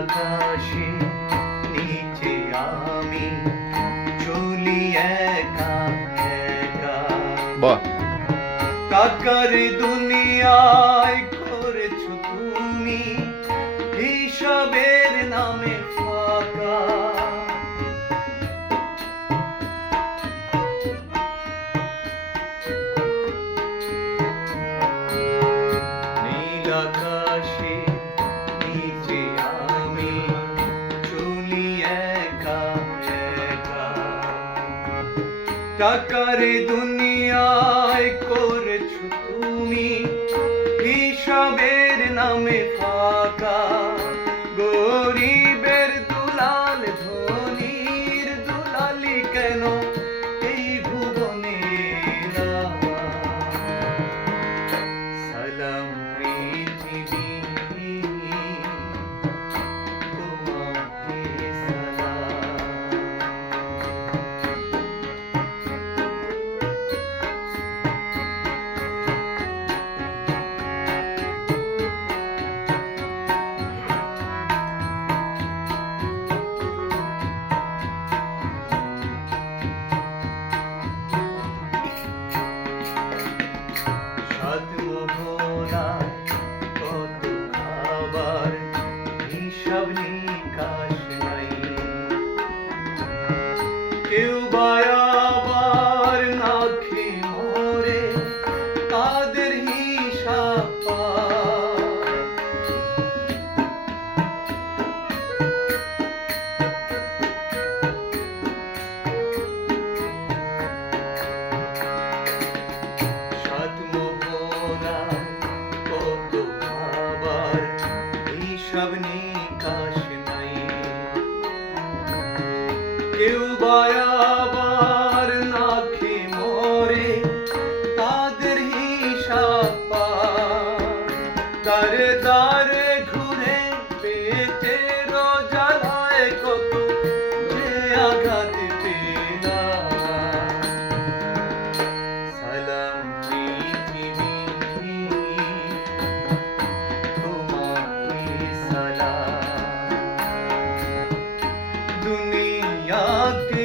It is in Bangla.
আকাশে নিচে আমি চলি একা একা। কাকার দুনিয়ায় করেছ তুমি হিসাবের নামে ফাঁকা। নীল আকাশে নিচে টাকার দুনিয়ায় করেছ তুমি কৃষবের নামে ফাঁকা কেউ বায়াবার নাখি মোরে তাদের হিসাব তার দারে ঘুরে পেতে রোজালায় দুনিয়া yak